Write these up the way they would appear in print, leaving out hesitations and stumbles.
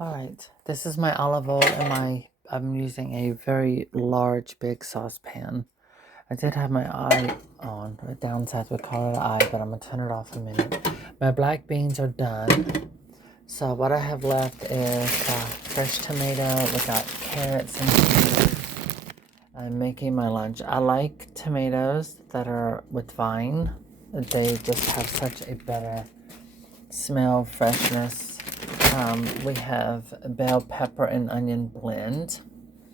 All right, this is my olive oil and I'm using a very large, big saucepan. I did have my eye on, or downside we call it an eye, but I'm gonna turn it off in a minute. My black beans are done. So what I have left is fresh tomato. We got carrots and cheese. I'm making my lunch. I like tomatoes that are with vine. They just have such a better smell, freshness. We have bell pepper and onion blend.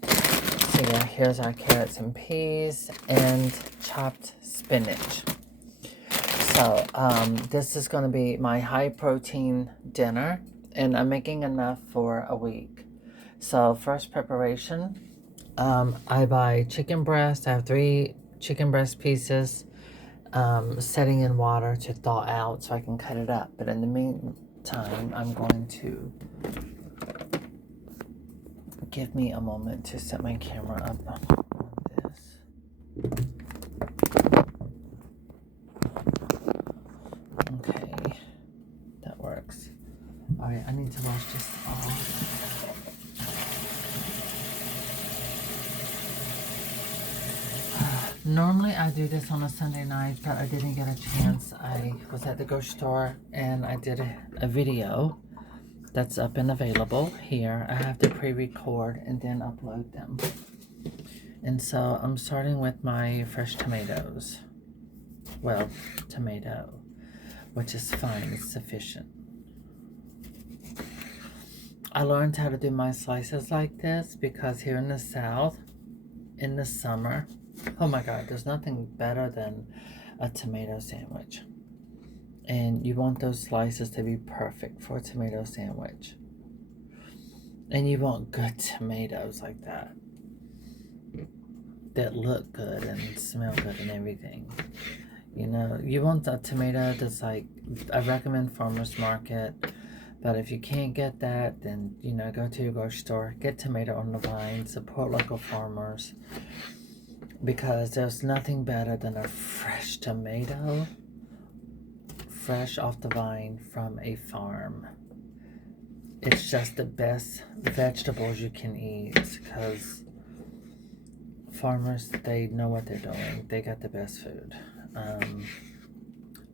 So yeah, here's our carrots and peas and chopped spinach. So this is going to be my high protein dinner, and I'm making enough for a week. So first preparation, I buy chicken breast. I have 3 chicken breast pieces, setting in water to thaw out so I can cut it up. But in the meantime, I'm going to give me a moment to set my camera up on this. Okay, that works. All right, I need to wash this off. Normally I do this on a Sunday night, but I didn't get a chance. I was at the grocery store and I did a video that's up and available here. I have to pre-record and then upload them. And so I'm starting with my fresh tomatoes. Well, tomato, which is fine, it's sufficient. I learned how to do my slices like this because here in the South, in the summer, oh my God, there's nothing better than a tomato sandwich. And you want those slices to be perfect for a tomato sandwich. And you want good tomatoes like that look good and smell good and everything. You know, you want a tomato that's like, I recommend farmer's market. But if you can't get that, then, you know, go to your grocery store, get tomato on the vine, support local farmers. Because there's nothing better than a fresh tomato, fresh off the vine from a farm. It's just the best vegetables you can eat because farmers, they know what they're doing. They got the best food.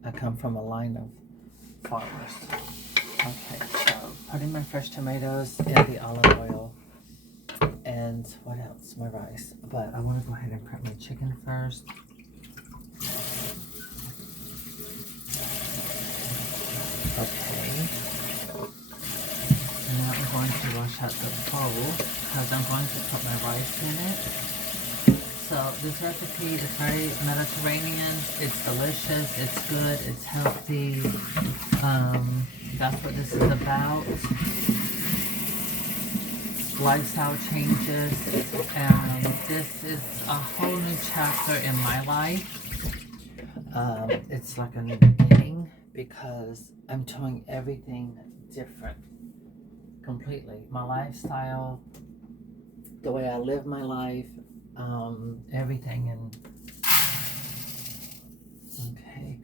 I come from a line of farmers. Okay, so putting my fresh tomatoes in the olive oil. And what else? My rice. But I want to go ahead and prep my chicken first. Okay. And now I'm going to wash out the bowl because I'm going to put my rice in it. So this recipe is very Mediterranean. It's delicious. It's good. It's healthy. That's what this is about. Lifestyle changes. This is a whole new chapter in my life. It's like a new beginning because I'm doing everything different. Completely. My lifestyle, the way I live my life, everything. And okay,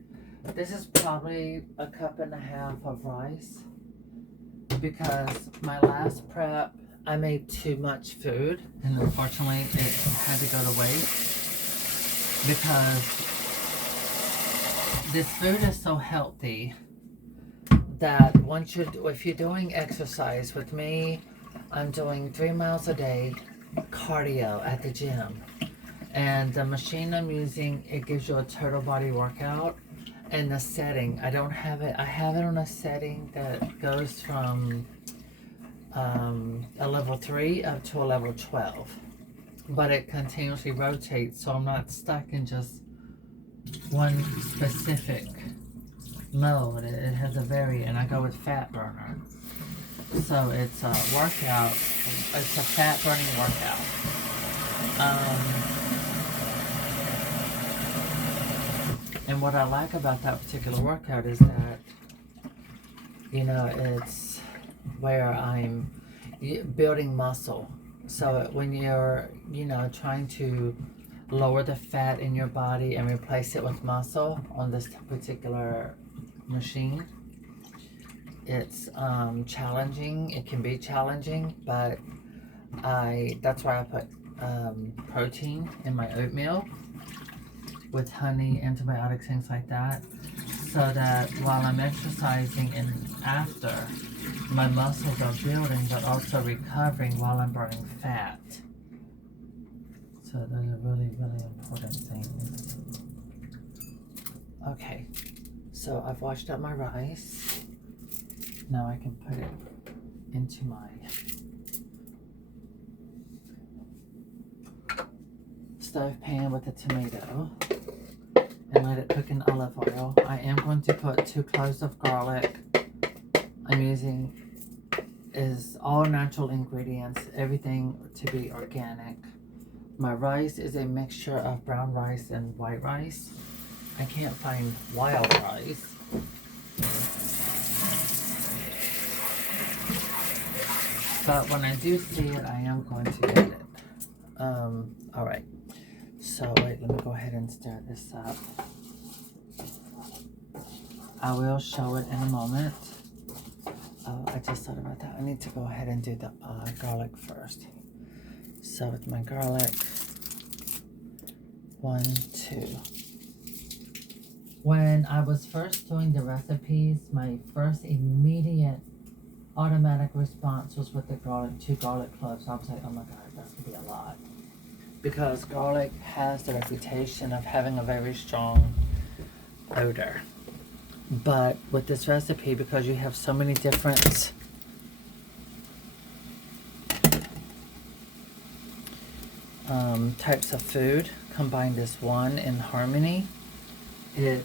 this is probably a cup and a half of rice because my last prep I made too much food and unfortunately it had to go to waste because this food is so healthy that if you're doing exercise with me, I'm doing 3 miles a day cardio at the gym, and the machine I'm using, it gives you a total body workout. And the setting, I don't have it. I have it on a setting that goes from a level 3 up to a level 12, but it continuously rotates, so I'm not stuck in just one specific mode. It has a and I go with fat burner. So it's a workout. It's a fat burning workout. And what I like about that particular workout is that, you know, it's where I'm building muscle. So when you're, you know, trying to lower the fat in your body and replace it with muscle on this particular machine, it's challenging. It can be challenging, but that's why I put protein in my oatmeal with honey, antibiotics, things like that, so that while I'm exercising and after, my muscles are building but also recovering while I'm burning fat. So those are really, really important things. Okay, so I've washed up my rice. Now I can put it into my stove pan with the tomato and let it cook in olive oil. I am going to put 2 cloves of garlic. I'm using is all natural ingredients, everything to be organic. My rice is a mixture of brown rice and white rice. I can't find wild rice. But when I do see it, I am going to get it. Alright. So wait, let me go ahead and stir this up. I will show it in a moment. Oh, I just thought about that. I need to go ahead and do the garlic first. So with my garlic, 1, 2. When I was first doing the recipes, my first immediate automatic response was with the garlic, 2 garlic cloves. I was like, oh my god, that's gonna be a lot. Because garlic has the reputation of having a very strong odor. But with this recipe, because you have so many different types of food combined as one in harmony, it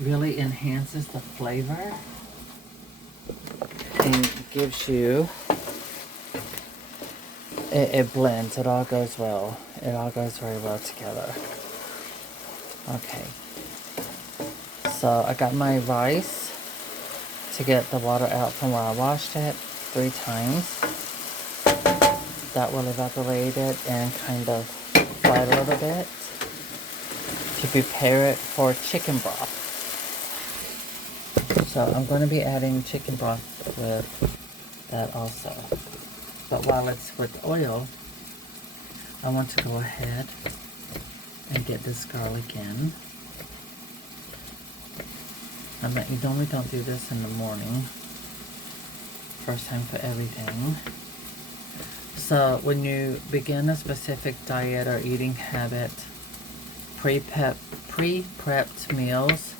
really enhances the flavor and gives you, it blends, it all goes well. It all goes very well together. Okay. So I got my rice to get the water out from where I washed it 3 times. That will evaporate it and kind of fry it a little bit to prepare it for chicken broth. So I'm going to be adding chicken broth with that also. But while it's with oil, I want to go ahead and get this garlic in. You normally don't do this in the morning. First time for everything. So when you begin a specific diet or eating habit, pre-prepped meals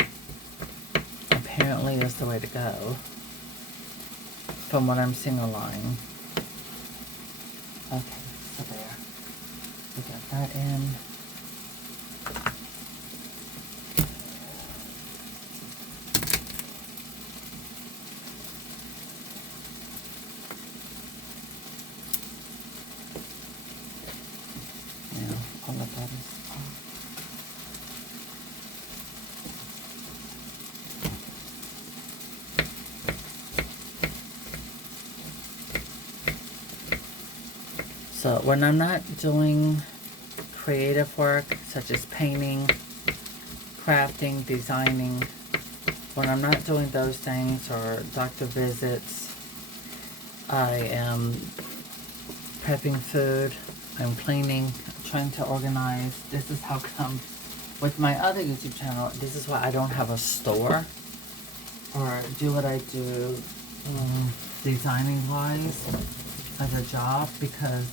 apparently is the way to go, from what I'm seeing online. Okay, so there. We got that in. All of that is so when I'm not doing creative work such as painting, crafting, designing, when I'm not doing those things or doctor visits, I am prepping food, I'm cleaning, trying to organize. This is how come with my other YouTube channel, this is why I don't have a store or do what I do designing wise as a job, because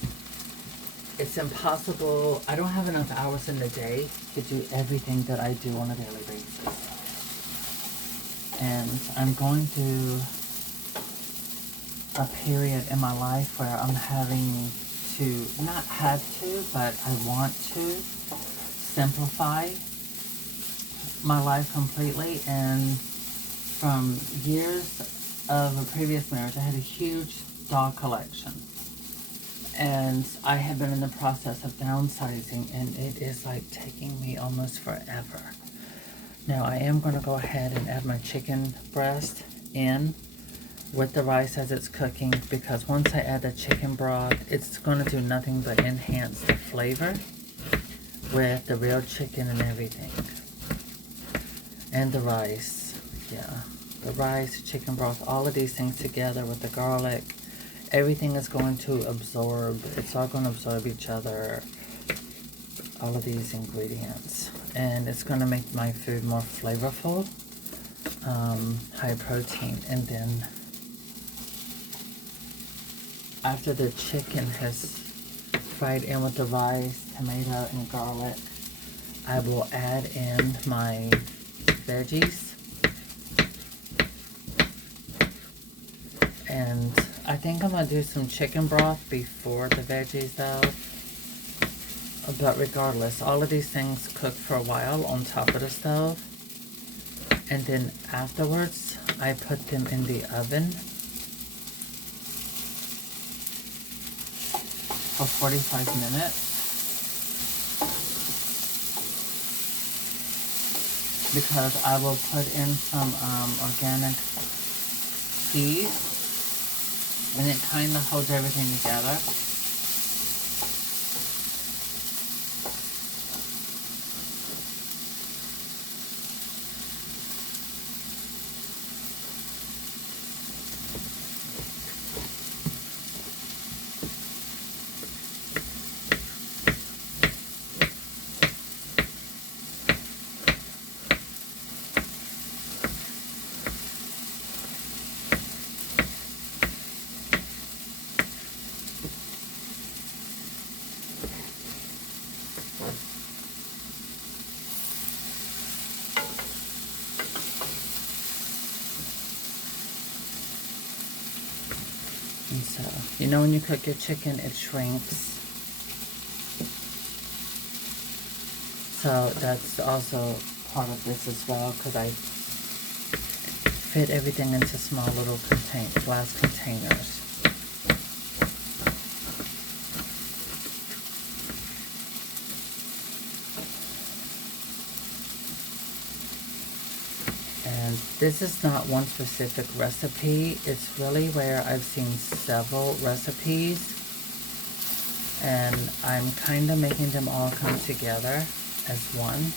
it's impossible. I don't have enough hours in the day to do everything that I do on a daily basis. And I'm going through a period in my life where I'm having to, not have to, but I want to simplify my life completely. And from years of a previous marriage, I had a huge dog collection. And I have been in the process of downsizing, and it is like taking me almost forever. Now I am going to go ahead and add my chicken breast in with the rice as it's cooking, because once I add the chicken broth, it's going to do nothing but enhance the flavor with the real chicken and everything. And the rice, yeah. the rice, chicken broth, all of these things together with the garlic, everything is going to absorb, it's all going to absorb each other, all of these ingredients. And it's going to make my food more flavorful, high protein. And then after the chicken has fried in with the rice, tomato, and garlic, I will add in my veggies. And I think I'm going to do some chicken broth before the veggies though. But regardless, all of these things cook for a while on top of the stove. And then afterwards, I put them in the oven for 45 minutes. Because I will put in some organic peas. And it kind of holds everything together. And so, you know, when you cook your chicken, it shrinks. So that's also part of this as well, because I fit everything into small little glass containers. And this is not one specific recipe. It's really where I've seen several recipes. And I'm kind of making them all come together as one.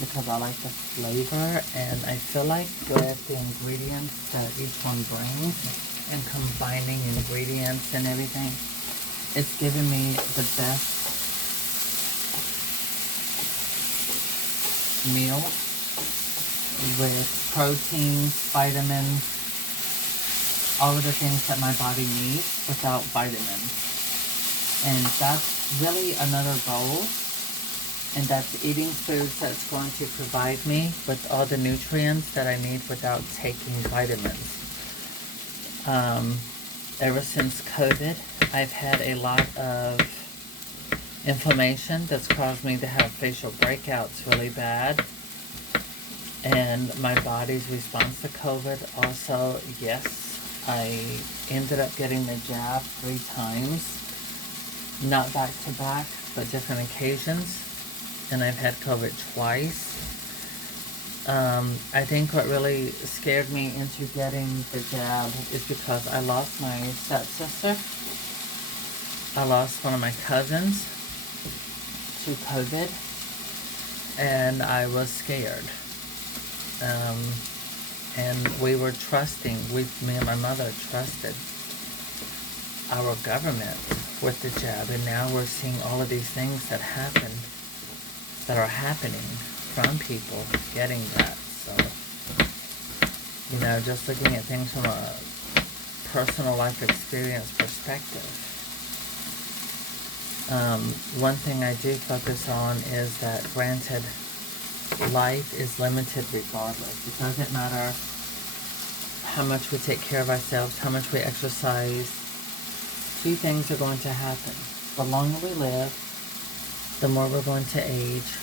Because I like the flavor. And I feel like with the ingredients that each one brings and combining ingredients and everything, it's giving me the best meal with proteins, vitamins, all of the things that my body needs without vitamins. And that's really another goal. And that's eating foods that's going to provide me with all the nutrients that I need without taking vitamins. Ever since COVID, I've had a lot of inflammation that's caused me to have facial breakouts really bad. And my body's response to COVID also, yes, I ended up getting the jab 3 times. Not back to back, but different occasions. And I've had COVID twice. I think what really scared me into getting the jab is because I lost my stepsister. I lost one of my cousins to COVID, and I was scared. And we were trusting, me and my mother trusted our government with the jab, and now we're seeing all of these things that are happening from people getting that. So, you know, just looking at things from a personal life experience perspective. One thing I do focus on is that, granted, life is limited regardless. It doesn't matter how much we take care of ourselves, how much we exercise. 2 things are going to happen. The longer we live, the more we're going to age,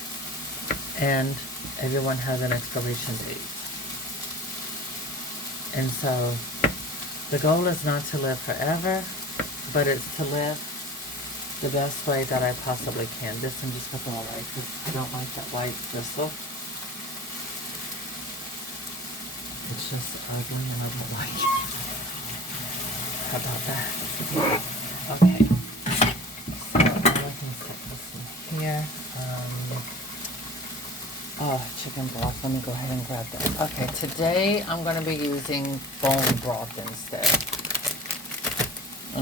and everyone has an expiration date. And so the goal is not to live forever, but it's to live the best way that I possibly can. This one just got all right because I don't like that white crystal. It's just ugly and I don't like it. How about that? Okay. So now I can set this in here. Oh, chicken broth. Let me go ahead and grab that. Okay, today I'm going to be using bone broth instead.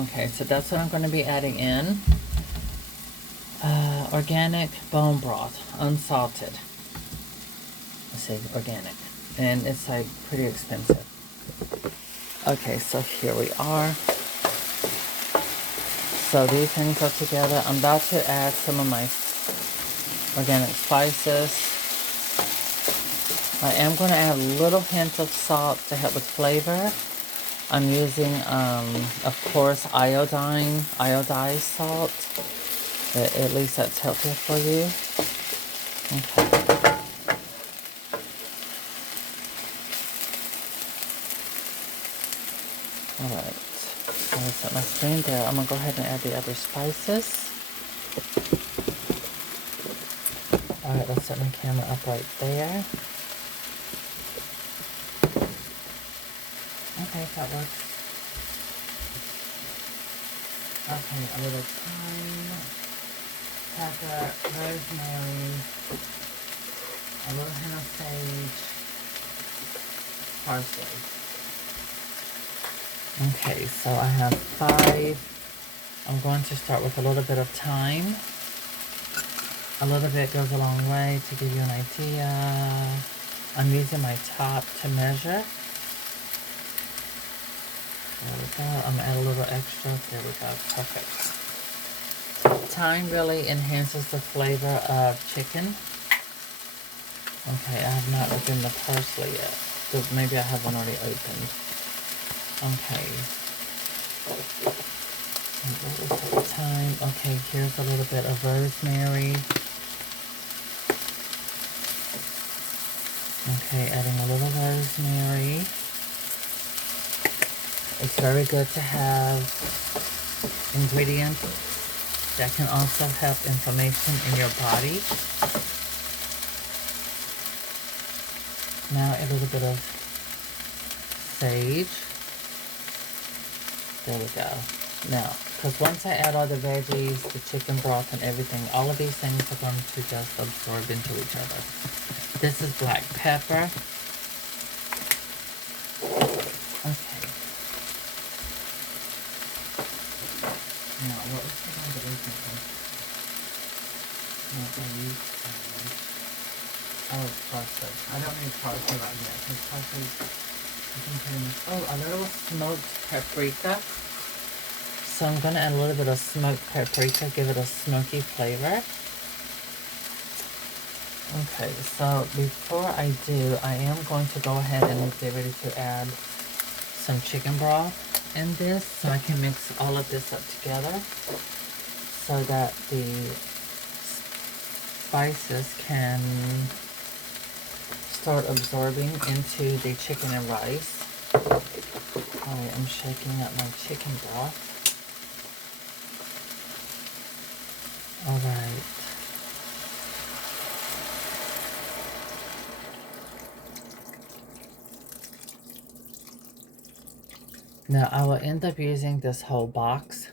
Okay, so that's what I'm going to be adding in. Organic bone broth, unsalted. Let's see, organic. And it's like pretty expensive. Okay, so here we are. So these things are together. I'm about to add some of my organic spices. I am going to add a little hint of salt to help with flavor. I'm using, of course, iodized salt. At least that's healthier for you. Okay. Alright. So I set my spoon there. I'm going to go ahead and add the other spices. Alright, let's set my camera up right there. Okay, that works. Okay, a little thyme, pepper, rosemary, a little hint of sage, parsley. Okay, so I have 5. I'm going to start with a little bit of thyme. A little bit goes a long way to give you an idea. I'm using my top to measure. There we go. I'm gonna add a little extra. There we go. Perfect. Thyme really enhances the flavor of chicken. Okay, I have not opened the parsley yet. So maybe I have one already opened. Okay. Thyme. Okay, here's a little bit of rosemary. Okay, adding a little rosemary. It's very good to have ingredients that can also help inflammation in your body. Now a little bit of sage. There we go. Now, because once I add all the veggies, the chicken broth and everything, all of these things are going to just absorb into each other. This is black pepper. Okay. Now, what was it on the original? Oh, parsley. I don't need parsley right yet, because parsley, I can pretty much, oh, a little smoked paprika. So I'm going to add a little bit of smoked paprika, give it a smoky flavor. Okay, so before I do, I am going to go ahead and get ready to add some chicken broth in this, so I can mix all of this up together so that the spices can start absorbing into the chicken and rice. Alright, I'm shaking up my chicken broth. Alright. Now I will end up using this whole box.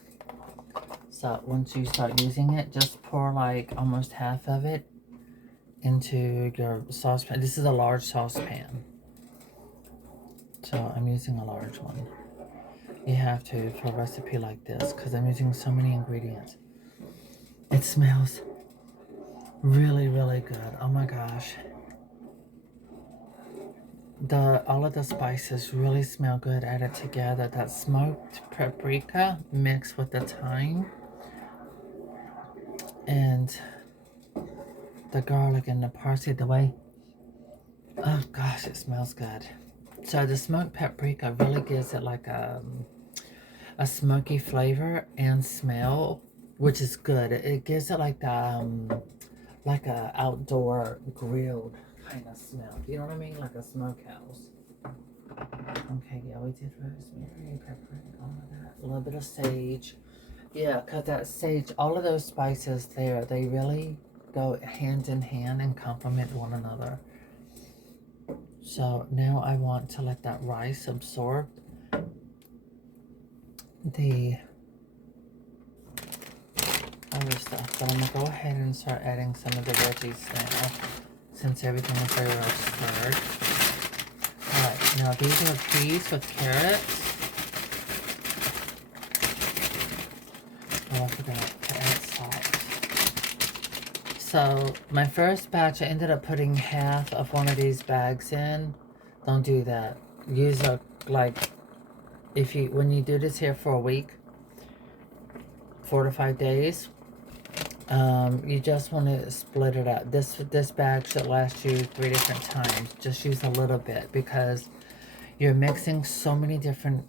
So once you start using it, just pour like almost half of it into your saucepan. This is a large saucepan. So I'm using a large one. You have to for a recipe like this because I'm using so many ingredients. It smells really, really good. Oh my gosh. All of the spices really smell good added together. That smoked paprika mixed with the thyme and the garlic and the parsley, the way, oh gosh, it smells good. So the smoked paprika really gives it like a smoky flavor and smell, which is good. It gives it like a outdoor grilled kind of smell. You know what I mean? Like a smokehouse. Okay, yeah, we did rosemary, pepper, all of that. A little bit of sage. Yeah, because that sage, all of those spices there, they really go hand in hand and complement one another. So now I want to let that rice absorb the other stuff. But I'm going to go ahead and start adding some of the veggies now. since everything is very well stirred. Alright, now these are peas with carrots. Oh, I forgot to add salt. So, my first batch, I ended up putting half of one of these bags in. Don't do that. Use a, like, when you do this here for a week, 4 to 5 days, you just want to split it up. This bag should last you 3 different times. Just use a little bit because you're mixing so many different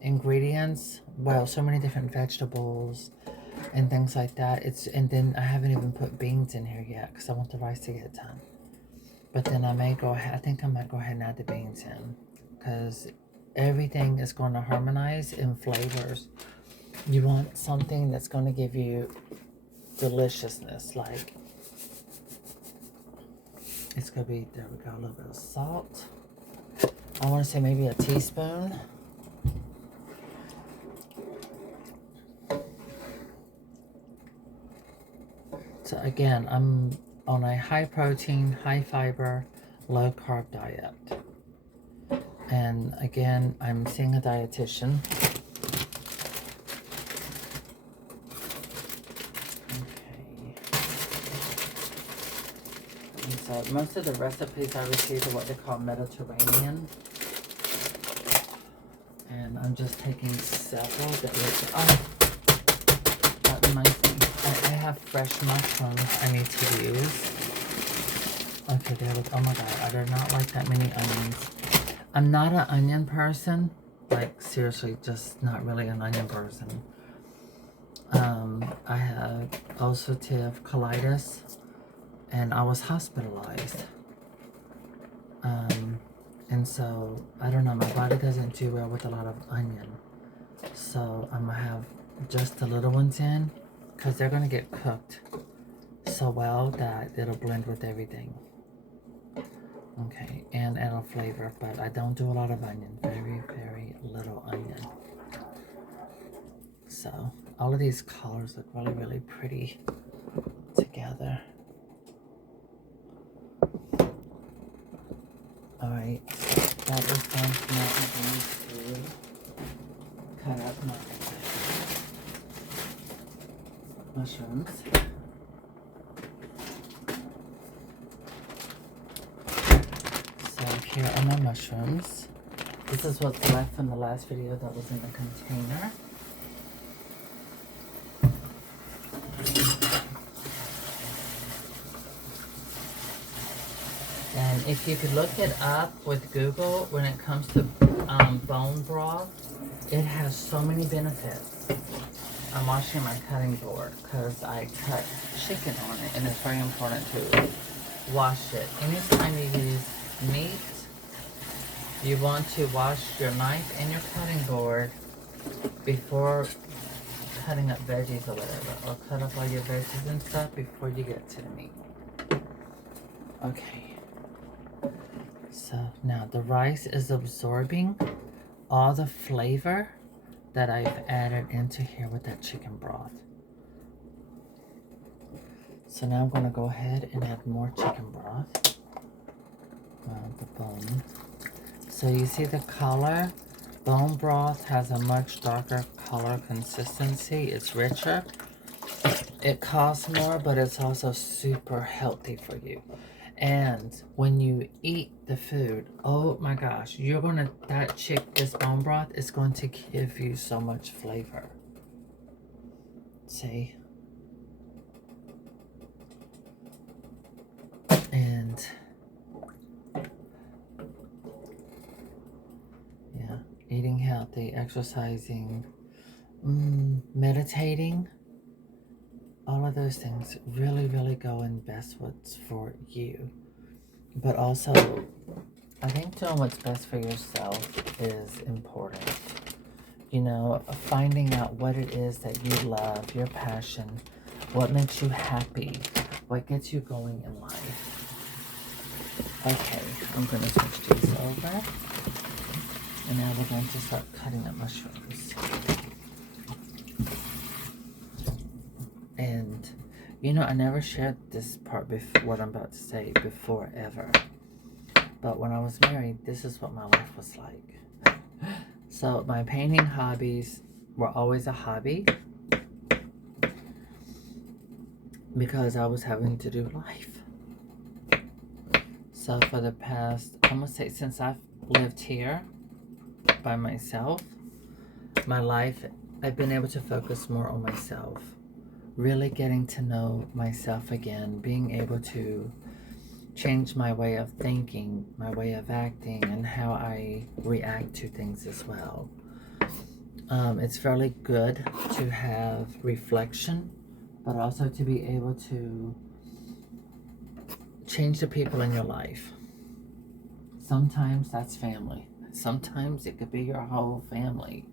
ingredients. Well, so many different vegetables and things like that. And then I haven't even put beans in here yet because I want the rice to get done. But then I may go ahead. I think I might go ahead and add the beans in because everything is going to harmonize in flavors. You want something that's going to give you deliciousness, like it's going to be, there we go, a little bit of salt. I want to say maybe a teaspoon. So again, I'm on a high protein, high fiber, low carb diet. And again, I'm seeing a dietitian. So most of the recipes I received are what they call Mediterranean. And I'm just taking several that reminds me. I have fresh mushrooms I need to use. Okay, there we go. Oh my god, I do not like that many onions. I'm not an onion person. Like, seriously, just not really an onion person. I have ulcerative colitis. And I was hospitalized. And so, I don't know, my body doesn't do well with a lot of onion. So, I'm going to have just the little ones in, because they're going to get cooked so well that it'll blend with everything. Okay, and add a flavor, but I don't do a lot of onion. Very, very little onion. So, all of these colors look really, really pretty together. Alright, that is done. Now I'm going to cut up my mushrooms. So here are my mushrooms. This is what's left from the last video that was in the container. And if you could look it up with Google, when it comes to bone broth, it has so many benefits. I'm washing my cutting board because I cut chicken on it, and it's very important to wash it. Anytime you use meat, you want to wash your knife and your cutting board before cutting up veggies or whatever, or cut up all your veggies and stuff before you get to the meat. Okay. So now the rice is absorbing all the flavor that I've added into here with that chicken broth. So now I'm going to go ahead and add more chicken broth. The bone. So you see the color? Bone broth has a much darker color consistency. It's richer. It costs more, but it's also super healthy for you. And when you eat the food, oh my gosh, you're gonna, this bone broth is going to give you so much flavor. See? And yeah, eating healthy, exercising, meditating, all of those things really, really go in best what's for you. But also, I think doing what's best for yourself is important. You know, finding out what it is that you love, your passion, what makes you happy, what gets you going in life. Okay, I'm going to switch these over. And now we're going to start cutting up mushrooms. And I never shared this part what I'm about to say before ever. But when I was married, this is what my life was like. So my painting hobbies were always a hobby because I was having to do life. So for the past, I'm gonna say since I've lived here by myself, my life, I've been able to focus more on myself. Really getting to know myself again, being able to change my way of thinking, my way of acting, and how I react to things as well. It's fairly good to have reflection, but also to be able to change the people in your life. Sometimes that's family. Sometimes it could be your whole family.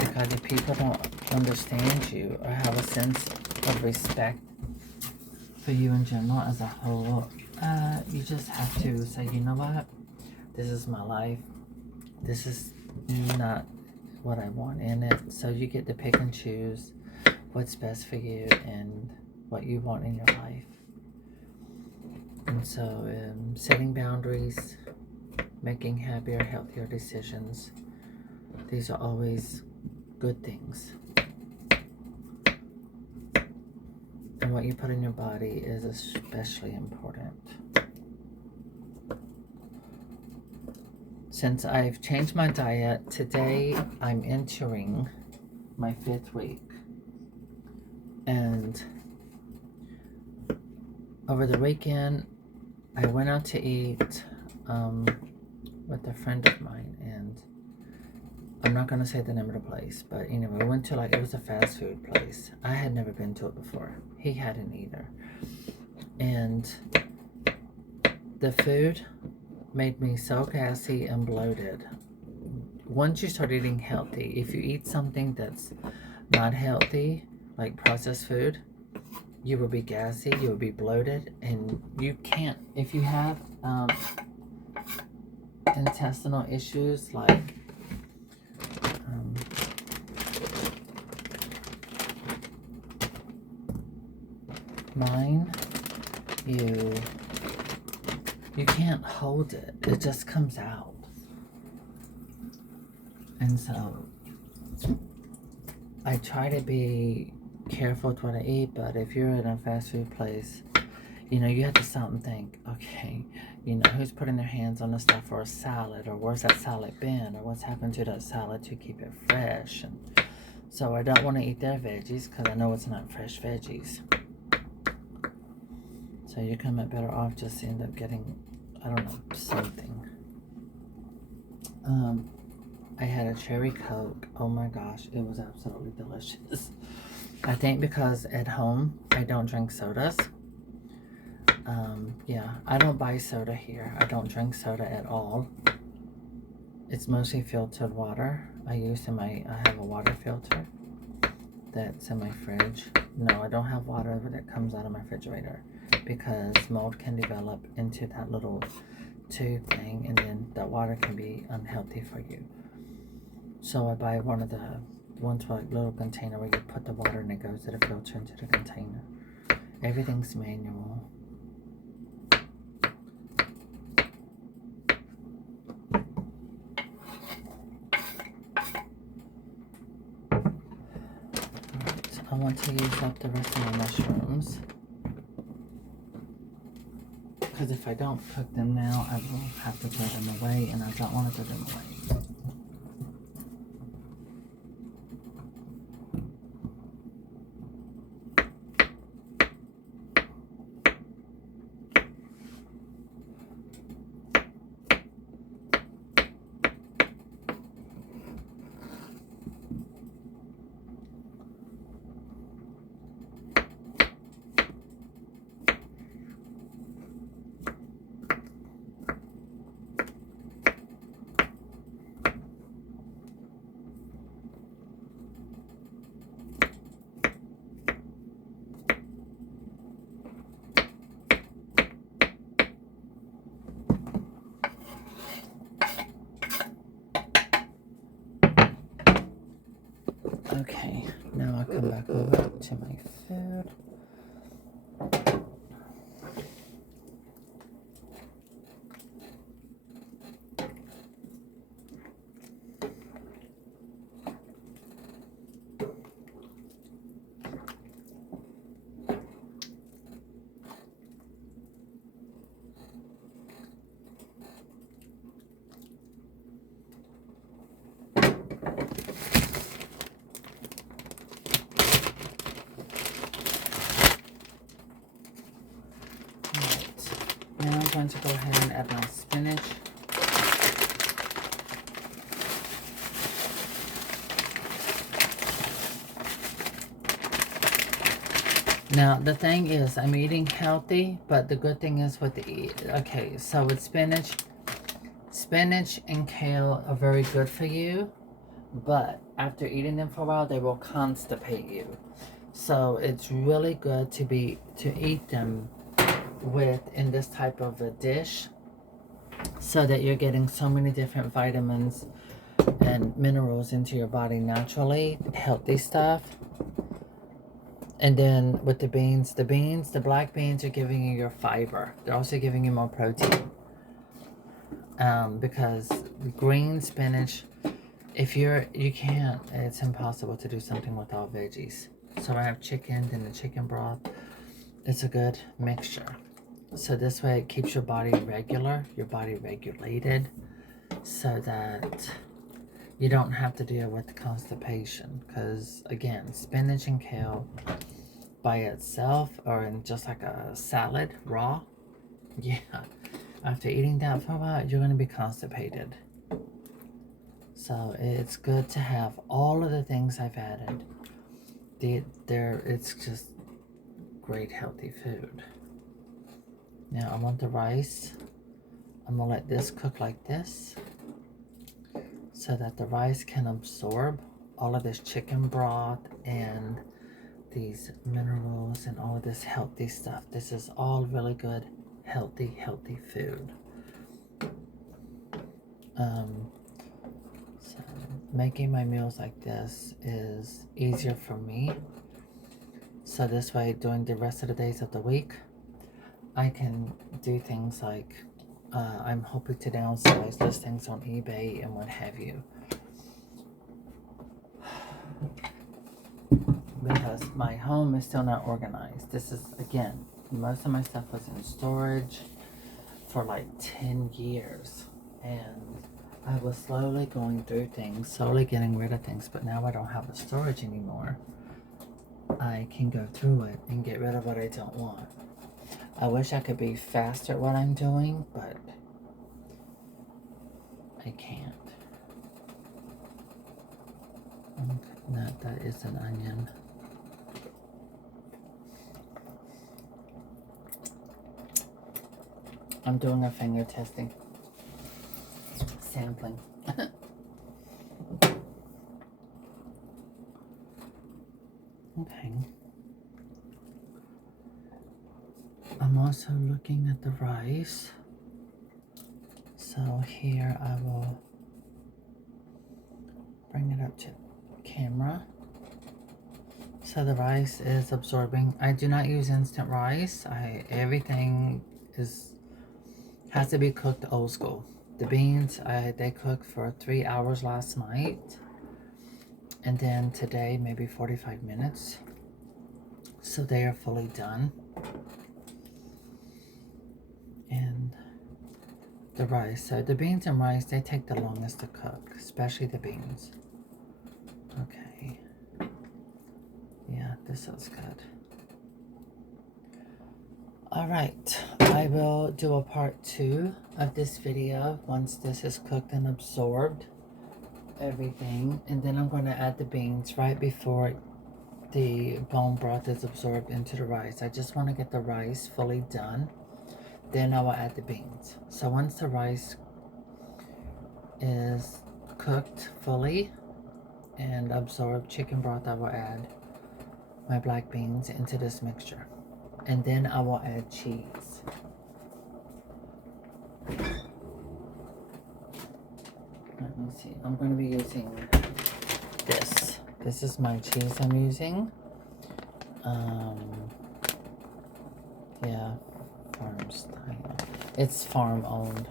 Because if people don't understand you or have a sense of respect for you in general as a whole, you just have to say, you know what? This is my life. This is not what I want in it. So you get to pick and choose what's best for you and what you want in your life. And so setting boundaries, making happier, healthier decisions, these are always good things. And what you put in your body is especially important. Since I've changed my diet, today I'm entering my 5th week. And over the weekend, I went out to eat with a friend of mine, and I'm not going to say the name of the place, but anyway, we went to it was a fast food place. I had never been to it before. He hadn't either. And the food made me so gassy and bloated. Once you start eating healthy, if you eat something that's not healthy, like processed food, you will be gassy, you will be bloated, and you can't, if you have intestinal issues like mine, you can't hold it. It just comes out. And so I try to be careful with what I eat, but if you're in a fast food place, you have to stop and think, okay, who's putting their hands on the stuff for a salad, or where's that salad been, or what's happened to that salad to keep it fresh. And so I don't want to eat their veggies because I know it's not fresh veggies. So you come out better off just end up getting, I don't know, something. I had a cherry Coke. Oh my gosh, it was absolutely delicious. I think because at home I don't drink sodas. Yeah, I don't buy soda here. I don't drink soda at all. It's mostly filtered water. I have a water filter that's in my fridge. No, I don't have water that comes out of my refrigerator because mold can develop into that little tube thing, and then that water can be unhealthy for you. So I buy one of the ones with a little container where you put the water and it goes to the filter into the container. Everything's manual. Alright, I want to use up the rest of my mushrooms. Because if I don't cook them now, I will have to throw them away, and I don't want to throw them away. Okay, now I'll come back over to my food. going to go ahead and add my spinach. Now, the thing is, I'm eating healthy, but the good thing is with the, okay, so with spinach and kale are very good for you, but after eating them for a while, they will constipate you. So it's really good to eat them in this type of a dish, so that you're getting so many different vitamins and minerals into your body naturally, healthy stuff. And then with the black beans are giving you your fiber. They're also giving you more protein. Because green spinach, it's impossible to do something without veggies. So I have chicken, then the chicken broth. It's a good mixture. So this way it keeps your body regulated, so that you don't have to deal with constipation. Because again, spinach and kale by itself, or in just like a salad raw, yeah, after eating that for a while, you're going to be constipated. So it's good to have all of the things I've added. It's just great healthy food. Now I want the rice. I'm going to let this cook like this, so that the rice can absorb all of this chicken broth and these minerals and all of this healthy stuff. This is all really good, healthy food. So making my meals like this is easier for me. So this way, during the rest of the days of the week, I can do things like, I'm hoping to downsize listings on eBay and what have you. Because my home is still not organized. This is, again, most of my stuff was in storage for like 10 years. And I was slowly going through things, slowly getting rid of things, but now I don't have the storage anymore. I can go through it and get rid of what I don't want. I wish I could be faster at what I'm doing, but I can't. Okay, that is an onion. I'm doing a finger testing. Sampling. Okay. I'm also looking at the rice. So here I will bring it up to camera. So the rice is absorbing. I do not use instant rice. Everything has to be cooked old school. The beans, they cooked for 3 hours last night. And then today, maybe 45 minutes. So they are fully done. And the rice. So the beans and rice, they take the longest to cook, especially the beans. Okay. Yeah, this is good. Alright, I will do a part 2 of this video once this is cooked and absorbed everything. And then I'm going to add the beans right before the bone broth is absorbed into the rice. I just want to get the rice fully done. Then I will add the beans. So once the rice is cooked fully and absorbed chicken broth, I will add my black beans into this mixture. And then I will add cheese. Let me see. I'm going to be using this. This is my cheese I'm using. Yeah, farm style. It's farm owned.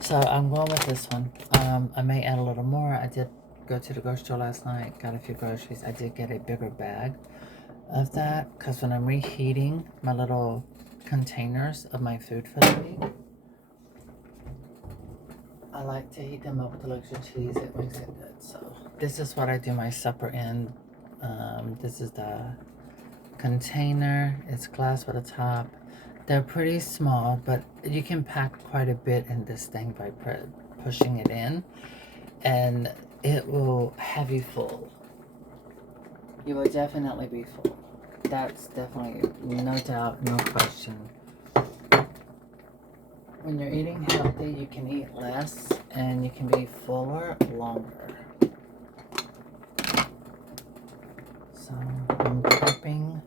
So I'm going with this one. I may add a little more. I did go to the grocery store last night, got a few groceries. I did get a bigger bag of that, because when I'm reheating my little containers of my food for the week, I like to heat them up with the extra cheese. It makes it good. So this is what I do my supper in. This is the container. It's glass with a top. They're pretty small, but you can pack quite a bit in this thing by pushing it in, and it will have you full. You will definitely be full. That's definitely, no doubt, no question. When you're eating healthy, you can eat less and you can be fuller longer. So I'm prepping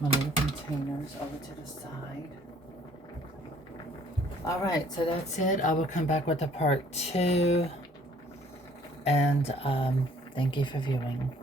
my little containers over to the side. Alright, so that's it. I will come back with a part 2. And thank you for viewing.